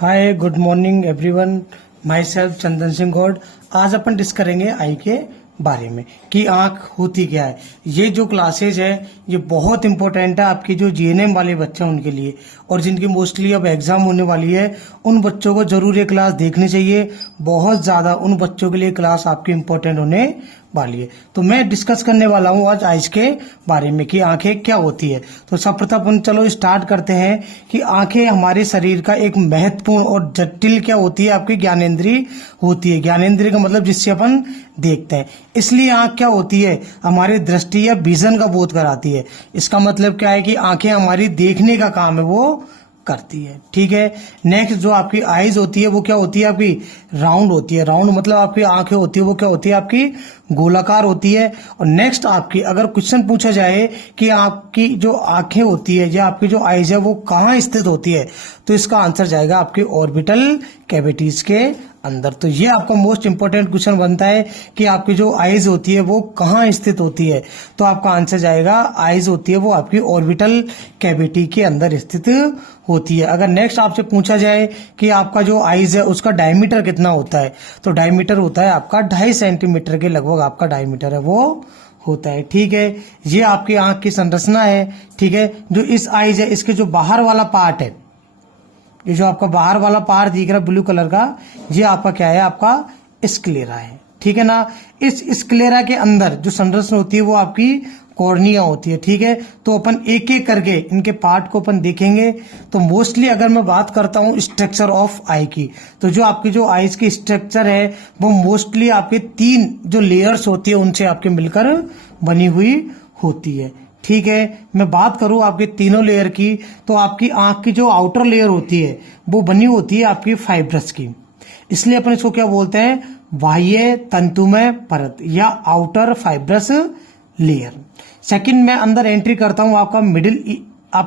हाय good morning everyone. Myself Chandan Singh Gaud. आज अपन discuss करेंगे आई के बारे में कि आंख होती क्या है। ये जो क्लासेज है ये बहुत इंपॉर्टेंट है आपकी जो जीएनएम वाले बच्चे हैं उनके लिए, और जिनकी मोस्टली अब एग्जाम होने वाली है उन बच्चों को जरूर ये क्लास देखनी चाहिए। बहुत ज्यादा उन बच्चों के लिए क्लास आपकी इंपॉर्टेंट होने वाली है। तो मैं डिस्कस करने वाला हूँ आज आइज के बारे में कि आंखें क्या होती है। तो सर्वप्रथम चलो स्टार्ट करते हैं कि आंखें हमारे शरीर का एक महत्वपूर्ण और जटिल क्या होती है, आपकी ज्ञानेंद्रिय होती है। ज्ञानेंद्रिय का मतलब जिससे अपन देखते हैं। इसलिए आंख क्या होती है, हमारी दृष्टि या विजन का बोध कराती है। इसका मतलब क्या है कि आंखें हमारी देखने का काम है वो करती है। ठीक है। नेक्स्ट जो आपकी आईज होती है वो क्या होती है, आपकी राउंड होती है। राउंड मतलब आपकी आंखें होती है वो क्या होती है, आपकी गोलाकार होती है। और नेक्स्ट आपकी अगर क्वेश्चन पूछा जाए कि आपकी जो आंखें होती है या आपकी जो आईज है वो कहाँ स्थित होती है, तो इसका आंसर जाएगा आपकी ऑर्बिटल कैविटीज के अंदर। तो ये आपका मोस्ट इंपोर्टेंट क्वेश्चन बनता है कि आपकी जो आईज होती है वो कहाँ स्थित होती है, तो आपका आंसर जाएगा आईज होती है वो आपकी ऑर्बिटल कैविटी के अंदर स्थित होती है। अगर नेक्स्ट आपसे पूछा जाए कि आपका जो आईज है उसका डायमीटर कितना होता है, तो डायमीटर होता है आपका 2.5 सेंटीमीटर के लगभग आपका डायमीटर है वो होता है। ठीक है। ये आपकी आंख की संरचना है। ठीक है। जो इस आईज है इसके जो बाहर वाला पार्ट है, ये जो आपका बाहर वाला पार्ट दिख रहा है ब्लू कलर का, ये आपका क्या है, आपका स्क्लेरा है। ठीक है ना। इस स्क्लेरा के अंदर जो संरचना होती है वो आपकी कॉर्निया होती है। ठीक है। तो अपन एक एक करके इनके पार्ट को अपन देखेंगे। तो मोस्टली अगर मैं बात करता हूँ स्ट्रक्चर ऑफ आई की, तो जो आपकी जो आईज की स्ट्रक्चर है वो मोस्टली आपके 3 जो लेयर्स होती है उनसे आपके मिलकर बनी हुई होती है। ठीक है। मैं बात करूं आपके तीनों लेयर की, तो आपकी आंख की जो आउटर लेयर होती है वो बनी होती है आपकी फाइब्रस की। इसलिए अपन इसको क्या बोलते हैं, बाह्य तंतुमय परत या आउटर फाइब्रस लेयर। सेकंड में अंदर एंट्री करता हूं आपका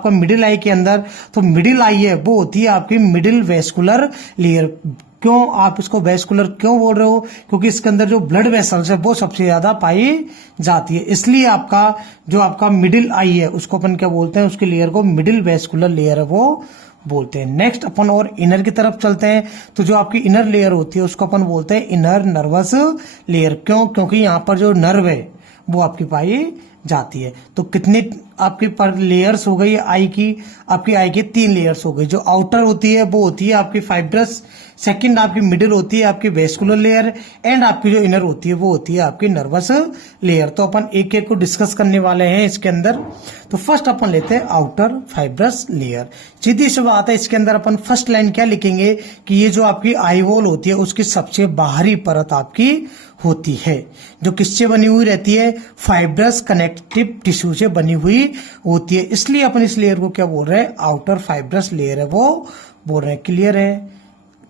मिडिल आई के अंदर, तो मिडिल आई है वो होती है आपकी मिडिल वेस्कुलर लेयर। क्यों आप इसको वेस्कुलर क्यों बोल रहे हो, क्योंकि इसके अंदर जो ब्लड वेसल्स है वो सबसे ज्यादा पाई जाती है। इसलिए आपका मिडिल आई है उसको अपन क्या बोलते हैं, उसकी लेयर को मिडिल वेस्कुलर लेयर है वो बोलते हैं। नेक्स्ट अपन और इनर की तरफ चलते हैं। तो जो आपकी इनर लेयर होती है उसको अपन बोलते हैं इनर नर्वस लेयर। क्यों, क्योंकि यहाँ पर जो नर्व है वो आपकी पाई जाती है। तो कितने आपके पर लेयर्स हो गई आई की, आपकी आई की 3 लेयर्स हो गई। जो आउटर होती है वो होती है आपकी फाइब्रस, सेकंड आपकी मिडिल होती है आपकी वेस्कुलर लेयर, एंड आपकी जो इनर होती है वो होती है आपकी नर्वस लेयर। तो अपन एक एक को डिस्कस करने वाले हैं इसके अंदर। तो फर्स्ट अपन लेते हैं आउटर फाइब्रस लेयर। सीधी सी बात है, इसके अंदर अपन फर्स्ट लाइन क्या लिखेंगे कि ये जो आपकी आई वॉल होती है उसकी सबसे बाहरी परत आपकी होती है, जो किससे बनी हुई रहती है, फाइब्रस कनेक्टिव टिश्यू से बनी हुई होती है। इसलिए अपन इस लेयर को क्या बोल रहे हैं, आउटर फाइब्रस लेयर है वो बोल रहे हैं। क्लियर है।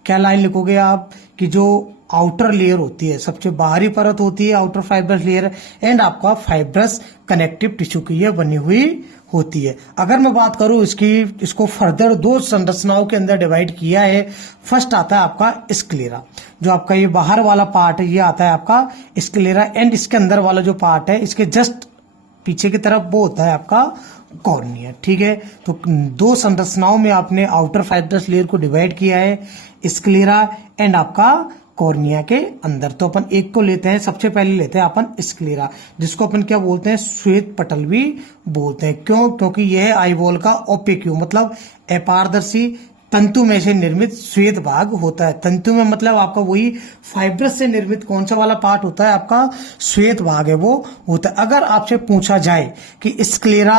क्या लाइन लिखोगे आप कि जो आउटर लेयर होती है सबसे बाहरी परत होती है आउटर फाइब्रस लेयर, एंड आपका फाइब्रस कनेक्टिव टिश्यू की ये बनी हुई होती है। अगर मैं बात करूं इसको फर्दर 2 संरचनाओं के अंदर डिवाइड किया है। फर्स्ट आता है आपका स्क्लेरा, जो आपका ये बाहर वाला पार्ट है ये आता है आपका स्क्लेरा, एंड इसके अंदर वाला जो पार्ट है इसके जस्ट पीछे की तरफ वो होता है आपका कॉर्निया। ठीक है। तो 2 संरचनाओं में आपने आउटर फाइब्रस लेयर को डिवाइड किया है, स्क्लेरा एंड आपका कॉर्निया के अंदर। तो अपन एक को लेते हैं, सबसे पहले लेते हैं अपन स्क्लेरा, जिसको अपन क्या बोलते हैं, श्वेत पटल भी बोलते हैं। क्यों, क्योंकि यह आई वॉल का ओपेक्यू मतलब अपारदर्शी तंतु में से निर्मित श्वेत भाग होता है। तंतु में मतलब आपका वही फाइब्रस से निर्मित कौन सा वाला पार्ट होता है, आपका श्वेत भाग है वो होता है। अगर आपसे पूछा जाए कि स्क्लेरा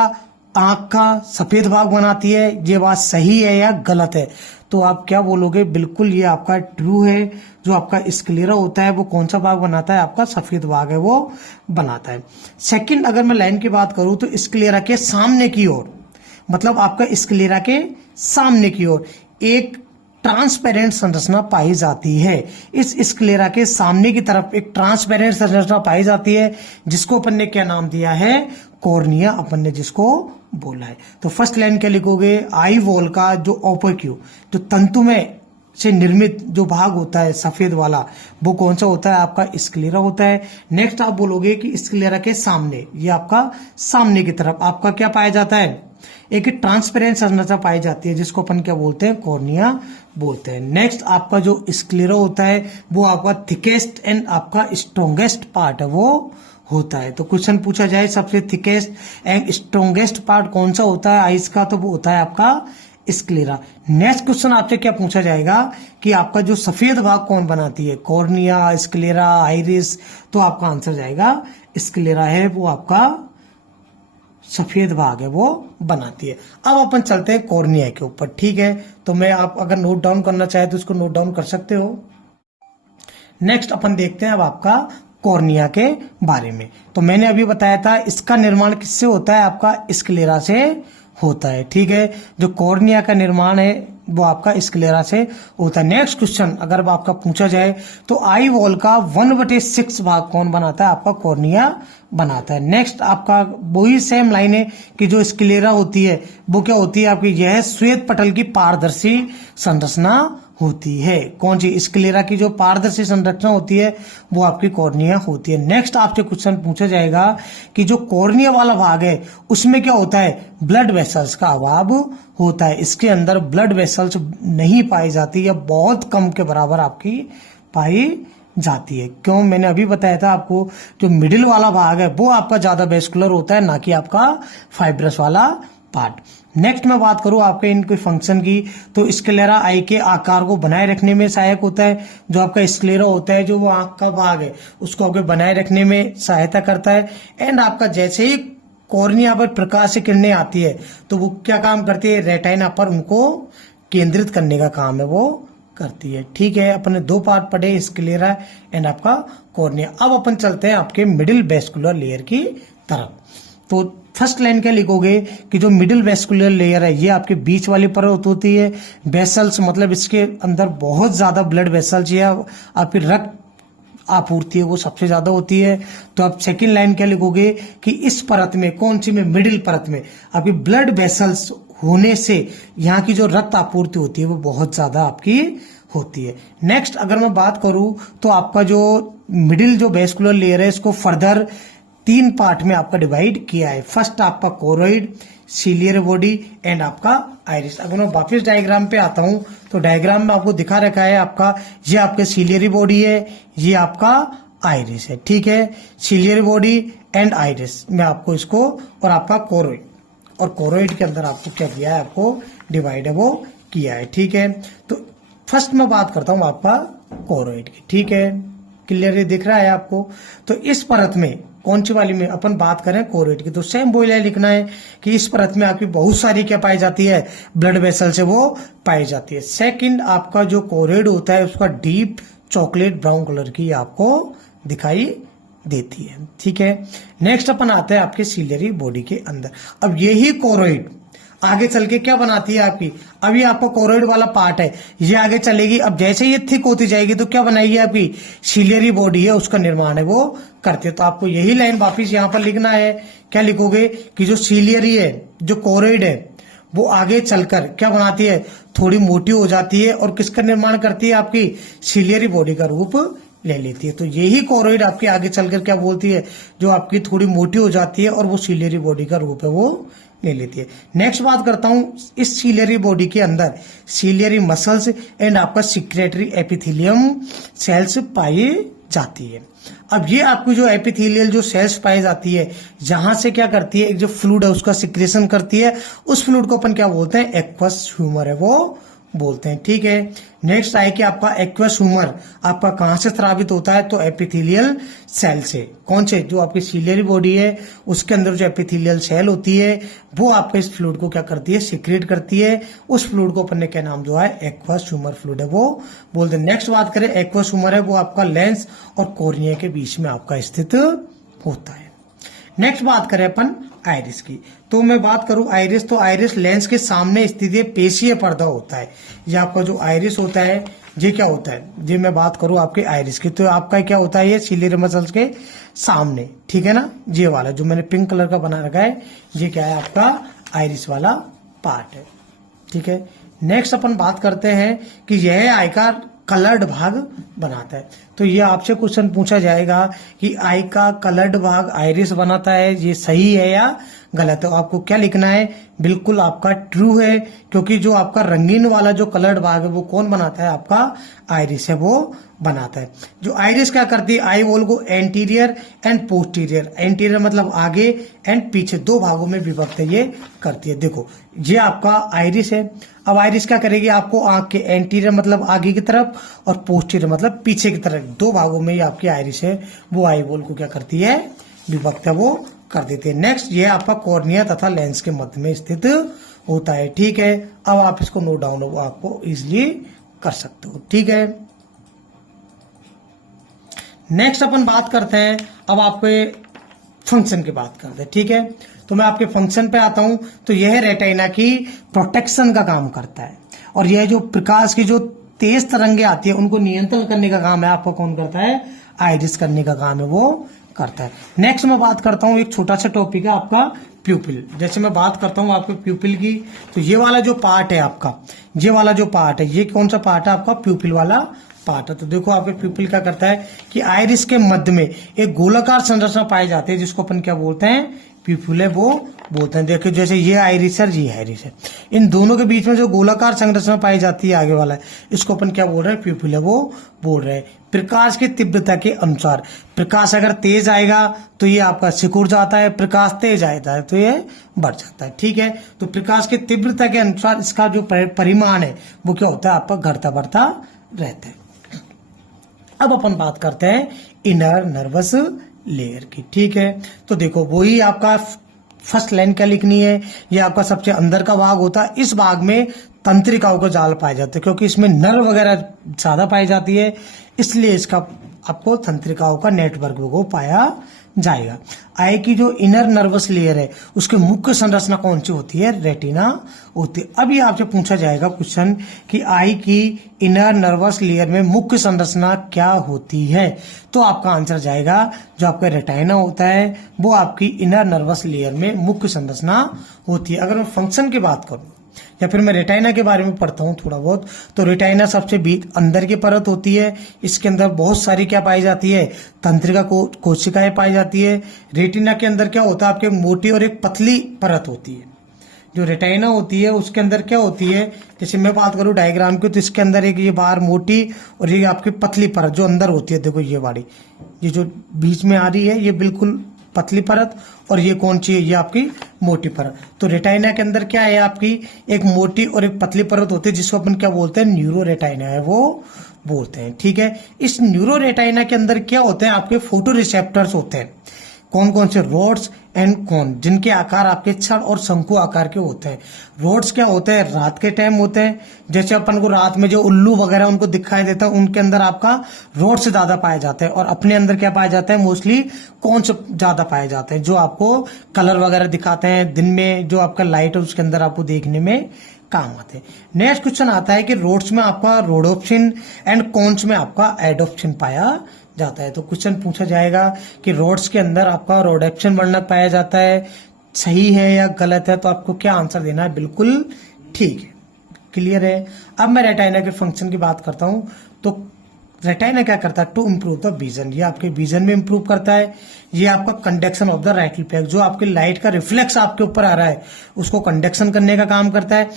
आंख का सफेद भाग बनाती है, ये बात सही है या गलत है, तो आप क्या बोलोगे, बिल्कुल ये आपका ट्रू है। जो आपका स्क्लेरा होता है वो कौन सा भाग बनाता है, आपका सफेद भाग है वो बनाता है। सेकंड अगर मैं लाइन की बात करूं तो स्क्लेरा के सामने की ओर, मतलब आपका स्क्लेरा के सामने की ओर एक ट्रांसपेरेंट संरचना पाई जाती है। इस स्क्लेरा के सामने की तरफ एक ट्रांसपेरेंट संरचना पाई जाती है, जिसको अपन ने क्या नाम दिया है, कॉर्निया अपन ने जिसको बोला है। तो फर्स्ट लाइन क्या लिखोगे, आई वॉल का जो ओपेक्यू, जो तंतुमय से निर्मित जो भाग होता है सफेद वाला, वो कौन सा होता है, आपका स्क्लेरा होता है। नेक्स्ट आप बोलोगे कि स्क्लेरा के सामने, ये आपका सामने की तरफ आपका क्या पाया जाता है, एक ट्रांसपेरेंट संरचना पाई जाती है जिसको अपन क्या बोलते हैं, कॉर्निया बोलते हैं। नेक्स्ट आपका जो स्क्लेरा होता है वो आपका थिकेस्ट एंड आपका स्ट्रोंगेस्ट पार्ट है वो होता है। तो क्वेश्चन पूछा जाए सबसे थिकेस्ट एंड स्ट्रोंगेस्ट पार्ट कौन सा होता है आइस का, तो वो होता है आपका स्क्लेरा। नेक्स्ट क्वेश्चन आपसे क्या पूछा जाएगा कि आपका जो सफेद भाग कौन बनाती है, कॉर्निया, स्क्लेरा, आइरिस, तो आपका आंसर जाएगा स्क्लेरा है, वो आपका सफेद भाग है वो बनाती है। अब अपन चलते हैं कॉर्निया के ऊपर, ठीक है। तो मैं आप अगर नोट डाउन करना चाहे तो इसको नोट डाउन कर सकते हो। नेक्स्ट अपन देखते हैं अब आपका कॉर्निया के बारे में। तो मैंने अभी बताया था इसका निर्माण किससे होता है, आपका स्क्लेरा से होता है, ठीक है। जो कॉर्निया का निर्माण है वो आपका स्क्लेरा से होता है। नेक्स्ट क्वेश्चन अगर आपका पूछा जाए तो आई वॉल का 1/6 भाग कौन बनाता है, आपका कॉर्निया बनाता है। नेक्स्ट आपका वही सेम लाइन है कि जो स्क्लेरा होती है वो क्या होती है आपकी, यह श्वेत पटल की पारदर्शी संरचना होती है। कौन सी, स्क्लेरा की जो पारदर्शी संरचना होती है वो आपकी कॉर्निया होती है। नेक्स्ट आपसे क्वेश्चन पूछा जाएगा कि जो कॉर्निया वाला भाग है उसमें क्या होता है, ब्लड वेसल्स का अभाव होता है। इसके अंदर ब्लड वेसल्स नहीं पाई जाती या बहुत कम के बराबर आपकी पाई जाती है। क्यों, मैंने अभी बताया था आपको जो मिडिल वाला भाग है वो आपका ज्यादा वेस्कुलर होता है, ना कि आपका फाइब्रस वाला पार्ट। नेक्स्ट मैं बात करूं आपके इनके फंक्शन की, तो स्क्लेरा आई के आकार को बनाए रखने में सहायक होता है। जो आपका स्क्लेरा होता है जो वो आंख का भाग है उसको आपके बनाए रखने में सहायता करता है। एंड आपका जैसे ही कॉर्निया पर प्रकाश की किरणें आती है तो वो क्या काम करती है, रेटिना पर उनको केंद्रित करने का काम है वो करती है, ठीक है। अपने दो पार्ट पढ़े, स्क्लेरा एंड आपका कॉर्निया। अब अपन चलते हैं आपके मिडिल वेस्कुलर लेयर की तरफ। तो फर्स्ट लाइन क्या लिखोगे कि जो मिडिल वेस्कुलर लेयर है ये आपके बीच वाली परत होती है। वेसल्स मतलब इसके अंदर बहुत ज्यादा ब्लड वेसल्स या आपकी रक्त आपूर्ति है वो सबसे ज्यादा होती है। तो आप सेकंड लाइन क्या लिखोगे कि इस परत में, कौन सी में, मिडिल परत में आपकी ब्लड वेसल्स होने से यहाँ की जो रक्त आपूर्ति होती है वो बहुत ज्यादा आपकी होती है। नेक्स्ट अगर मैं बात करूं तो आपका जो मिडिल जो वेस्कुलर लेयर है इसको फर्दर 3 पार्ट में आपका डिवाइड किया है। फर्स्ट आपका कोरोइड, सीलियर बॉडी एंड आपका आइरिस। अगर मैं वापस डायग्राम पे आता हूं तो डायग्राम में आपको दिखा रखा है आपका, ये आपके सीलियरी बॉडी है, ये आपका आइरिस है, ठीक है। सीलियरी बॉडी एंड आइरिस में आपको इसको, और आपका कोरोइड, और कोरोइड के अंदर आपको क्या किया है, आपको डिवाइड है वो किया है, ठीक है। तो फर्स्ट मैं बात करता हूं आपका कोरोइड की, ठीक है। क्लियरली दिख रहा है आपको। तो इस परत में कौन सी वाली में अपन बात करें, कोरोइड की, तो सेम बोला लिखना है कि इस परत में आपकी बहुत सारी क्या पाई जाती है, ब्लड वेसल से वो पाई जाती है। सेकंड आपका जो कोरोइड होता है उसका डीप चॉकलेट ब्राउन कलर की आपको दिखाई देती है, ठीक है। नेक्स्ट अपन आते हैं आपके सीलियरी बॉडी के अंदर। अब यही कोरोइड आगे चल के क्या बनाती है आपकी, अभी आपका कोरोइड वाला पार्ट है ये आगे चलेगी। अब जैसे ये थिक होती जाएगी तो क्या बनाएगी, आपकी सीलियरी बॉडी है उसका निर्माण है वो करती है। तो आपको यही लाइन वापिस यहाँ पर लिखना है। क्या लिखोगे कि जो सीलियरी है, जो कोरोइड है, वो आगे चलकर क्या बनाती है, थोड़ी मोटी हो जाती है और किसका निर्माण करती है, आपकी सीलियरी बॉडी का रूप ले लेती है। तो यही कोरोइड आपके आगे चलकर क्या बोलती है, जो आपकी थोड़ी मोटी हो जाती है और वो सीलियरी बॉडी का रूप है वो ले लेती है। नेक्स्ट बात करता हूं, इस सीलियरी बॉडी के अंदर सीलियरी मसल्स एंड आपका सिक्रेटरी एपिथेलियम सेल्स पाई जाती है। अब ये आपकी जो एपिथेलियल जो सेल्स पाई जाती है, जहां से क्या करती है, एक जो फ्लूइड है उसका सिक्रेशन करती है। उस फ्लूइड को अपन क्या बोलते हैं, एक्वस ह्यूमर है वो बोलते हैं, ठीक है। नेक्स्ट आए कि आपका एक्वस ह्यूमर आपका कहां से स्रावित होता है, तो एपिथेलियल सेल से। कौन से, जो आपकी सीलियरी बॉडी है उसके अंदर जो एपिथेलियल सेल होती है वो आपके इस फ्लूइड को क्या करती है, सिक्रेट करती है। उस फ्लूइड को अपन ने क्या नाम जो है, एक्वस ह्यूमर फ्लूइड है वो बोलते हैं। नेक्स्ट बात करें, एक्वस ह्यूमर है वो आपका लेंस और कॉर्निया के बीच में आपका स्थित होता है। नेक्स्ट बात करें अपन आइरिस की, तो मैं बात करूं आइरिस, तो आइरिस लेंस के सामने स्थित पेशीय पर्दा होता है। ये आपका जो आइरिस होता है ये क्या होता है, ये मैं बात करूं आपके आइरिस की, तो आपका क्या होता है, ये सीलियरी मसल्स के सामने, ठीक है ना। ये वाला जो मैंने पिंक कलर का बना रखा है ये क्या है, आपका आइरिस वाला पार्ट है, ठीक है। नेक्स्ट अपन बात करते हैं कि यह आयकर कलर्ड भाग बनाता है। तो ये आपसे क्वेश्चन पूछा जाएगा कि आई का कलर्ड भाग आइरिस बनाता है, ये सही है या गलत है। तो आपको क्या लिखना है, बिल्कुल आपका ट्रू है, क्योंकि जो आपका रंगीन वाला जो कलर्ड भाग है वो कौन बनाता है, आपका आइरिस है वो बनाता है। जो आइरिस क्या करती है, आई बॉल को एंटीरियर एंड पोस्टीरियर, एंटीरियर मतलब आगे एंड पीछे, दो भागों में विभक्त ये करती है। देखो ये आपका आइरिस है। अब आइरिस क्या करेगी, आपको आंख के एंटीरियर मतलब आगे की तरफ और पोस्टीरियर मतलब पीछे की तरफ, दो भागों में ये आपकी आइरिस है वो आई बॉल को क्या करती है, विभक्त है वो कर देती है। नेक्स्ट ये आपका कॉर्निया तथा लेंस के मध्य में स्थित होता है। ठीक है, अब आप इसको नोट डाउन आपको इजिली कर सकते हो। ठीक है, नेक्स्ट अपन बात करते हैं, अब आपके फंक्शन की बात करते हैं। ठीक है, तो मैं आपके फंक्शन पे आता हूं। तो यह रेटिना की प्रोटेक्शन का काम करता है, और यह जो प्रकाश की जो तेज तरंगे आती है उनको नियंत्रण करने का काम है आपको कौन करता है, आइरिस करने का काम है वो करता है। नेक्स्ट मैं बात करता हूं, एक छोटा सा टॉपिक है आपका प्यूपिल। जैसे मैं बात करता हूं आपके प्यूपिल की, तो ये वाला जो पार्ट है आपका, ये वाला जो पार्ट है, ये कौन सा पार्ट है आपका, प्यूपिल वाला पार्ट है। तो देखो आपके प्यूपिल क्या करता है कि आइरिस के मध्य में एक गोलाकार संरचना पाई जाती है जिसको अपन क्या बोलते हैं, प्यूपिल है वो बोलते हैं। देखो जैसे ये आइरिस है, ये आइरिस है, इन दोनों के बीच में जो गोलाकार संरचना पाई जाती है आगे वाला है, इसको अपन क्या बोल रहे हैं, प्यूपिल है वो बोल रहे हैं। प्रकाश की तीव्रता के अनुसार, प्रकाश अगर तेज आएगा तो ये आपका सिकुड़ जाता है, प्रकाश तेज आता है तो ये बढ़ जाता है। ठीक है, तो प्रकाश की तीव्रता के अनुसार इसका जो परिमाण है वो क्या होता है, आपका घटता बढ़ता रहता है। अब अपन बात करते हैं इनर नर्वस लेयर की। ठीक है, तो देखो वही आपका फर्स्ट लाइन क्या लिखनी है, ये आपका सबसे अंदर का भाग होता है। इस भाग में तंत्रिकाओं के जाल पाए जाते हैं, क्योंकि इसमें नर्व वगैरह ज्यादा पाई जाती है, इसलिए इसका आपको तंत्रिकाओं का नेटवर्क को पाया जाएगा। आई की जो इनर नर्वस लेयर है उसकी मुख्य संरचना कौन सी होती है, रेटिना होती है। अब ये आपसे पूछा जाएगा क्वेश्चन कि आई की इनर नर्वस लेयर में मुख्य संरचना क्या होती है, तो आपका आंसर जाएगा जो आपका रेटिना होता है वो आपकी इनर नर्वस लेयर में मुख्य संरचना होती है। अगर मैं फंक्शन की बात करूं या फिर मैं रेटिना के बारे में पढ़ता हूं थोड़ा बहुत, तो रेटिना सबसे अंदर की परत होती है। इसके अंदर बहुत सारी क्या पाई जाती है, तंत्रिका कोशिकाएं पाई जाती है। रेटिना के अंदर क्या होता है, आपके मोटी और एक पतली परत होती है। जो रेटिना होती है उसके अंदर क्या होती है, जैसे मैं बात करूं डायग्राम की, तो इसके अंदर एक ये बाहर मोटी और ये आपकी पतली परत जो अंदर होती है। देखो ये वाली, ये जो बीच में आ रही है ये बिल्कुल पतली परत, और ये कौन सी है, ये आपकी मोटी परत। तो रेटिना के अंदर क्या है, आपकी एक मोटी और एक पतली परत होती है जिसको अपन क्या बोलते हैं, न्यूरो रेटिना है वो बोलते हैं। ठीक है, इस न्यूरो रेटिना के अंदर क्या होते हैं, आपके फोटो रिसेप्टर्स होते हैं। कौन कौन से, रोड्स एंड कोन, जिनके आकार आपके छड़ और शंकु आकार के होते हैं। रोड्स क्या होते हैं, रात के टाइम होते हैं, जैसे अपन को रात में जो उल्लू वगैरह उनको दिखाई देता है उनके अंदर आपका रोड से ज्यादा पाए जाते हैं। और अपने अंदर क्या पाए जाते हैं, मोस्टली कौन से ज्यादा पाए जाते हैं, जो आपको कलर वगैरह दिखाते हैं दिन में, जो आपका लाइट है उसके अंदर आपको देखने में काम आते हैं। नेक्स्ट क्वेश्चन आता है कि रोड्स में आपका रोडोप्सिन एंड कोन्स में आपका एडोप्सिन पाया जाता है। तो क्वेश्चन पूछा जाएगा कि रोड्स के अंदर आपका रोडोप्सिन वर्णक पाया जाता है, सही है या गलत है, तो आपको क्या आंसर देना है, बिल्कुल ठीक है, क्लियर है। अब मैं रेटिना के फंक्शन की बात करता हूं, तो रेटिना क्या करता है, टू इम्प्रूव द विजन, ये आपके विजन में इम्प्रूव करता है। ये आपका conduction of the retinal plex, जो आपके लाइट का रिफ्लेक्स आपके ऊपर आ रहा है उसको कंडक्शन करने का काम करता है।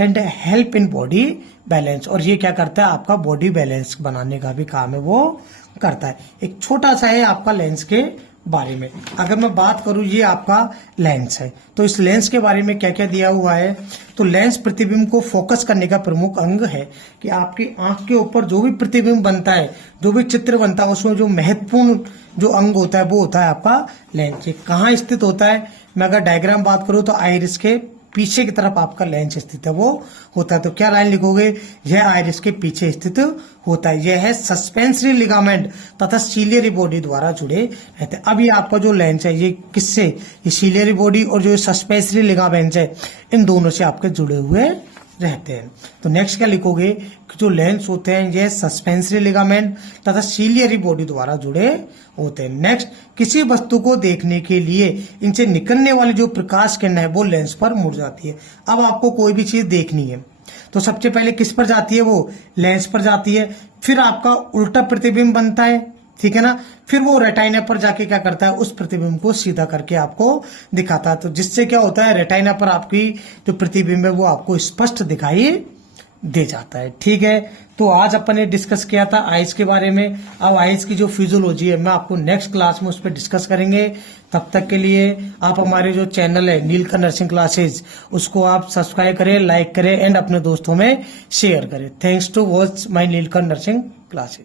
And help in body balance, और ये क्या करता है, आपका बॉडी बैलेंस बनाने का भी काम है वो करता है। एक छोटा सा है आपका लेंस के बारे में, अगर मैं बात करूं, ये आपका लेंस है, तो इस लेंस के बारे में क्या क्या दिया हुआ है, तो लेंस प्रतिबिंब को फोकस करने का प्रमुख अंग है। कि आपकी आंख के ऊपर जो भी प्रतिबिंब बनता है, जो भी चित्र बनता है, उसमें जो महत्वपूर्ण जो अंग होता है वो होता है आपका लेंस। ये कहाँ स्थित होता है, मैं अगर डायग्राम बात करूं तो आइरिस के पीछे की तरफ आपका लेंस स्थित है वो होता है। तो क्या लाइन लिखोगे, यह आइरिस के पीछे स्थित होता है। यह है सस्पेंसरी लिगामेंट तथा सीलियरी बॉडी द्वारा जुड़े रहते हैं। अब ये आपका जो लेंस है ये किससे, ये सीलियरी बॉडी और जो सस्पेंसरी लिगामेंट है इन दोनों से आपके जुड़े हुए रहते हैं। तो नेक्स्ट क्या लिखोगे कि जो लेंस होते हैं ये सस्पेंसरी लिगामेंट तथा सीलियरी बॉडी द्वारा जुड़े होते हैं। नेक्स्ट, किसी वस्तु को देखने के लिए इनसे निकलने वाली जो प्रकाश किरण है वो लेंस पर मुड़ जाती है। अब आपको कोई भी चीज देखनी है तो सबसे पहले किस पर जाती है, वो लेंस पर जाती है, फिर आपका उल्टा प्रतिबिंब बनता है, ठीक है ना, फिर वो रेटाइना पर जाके क्या करता है, उस प्रतिबिंब को सीधा करके आपको दिखाता है। तो जिससे क्या होता है, रेटाइना पर आपकी जो प्रतिबिंब है वो आपको स्पष्ट दिखाई दे जाता है। ठीक है, तो आज अपन ने डिस्कस किया था आइज के बारे में। अब आइज की जो फिजियोलॉजी है मैं आपको नेक्स्ट क्लास में उस पर डिस्कस करेंगे। तब तक के लिए आप हमारे जो चैनल है नीलकंठ नर्सिंग क्लासेज, उसको आप सब्सक्राइब करें, लाइक करें एंड अपने दोस्तों में शेयर करें। Thanks to watch my Neelkanth nursing classes.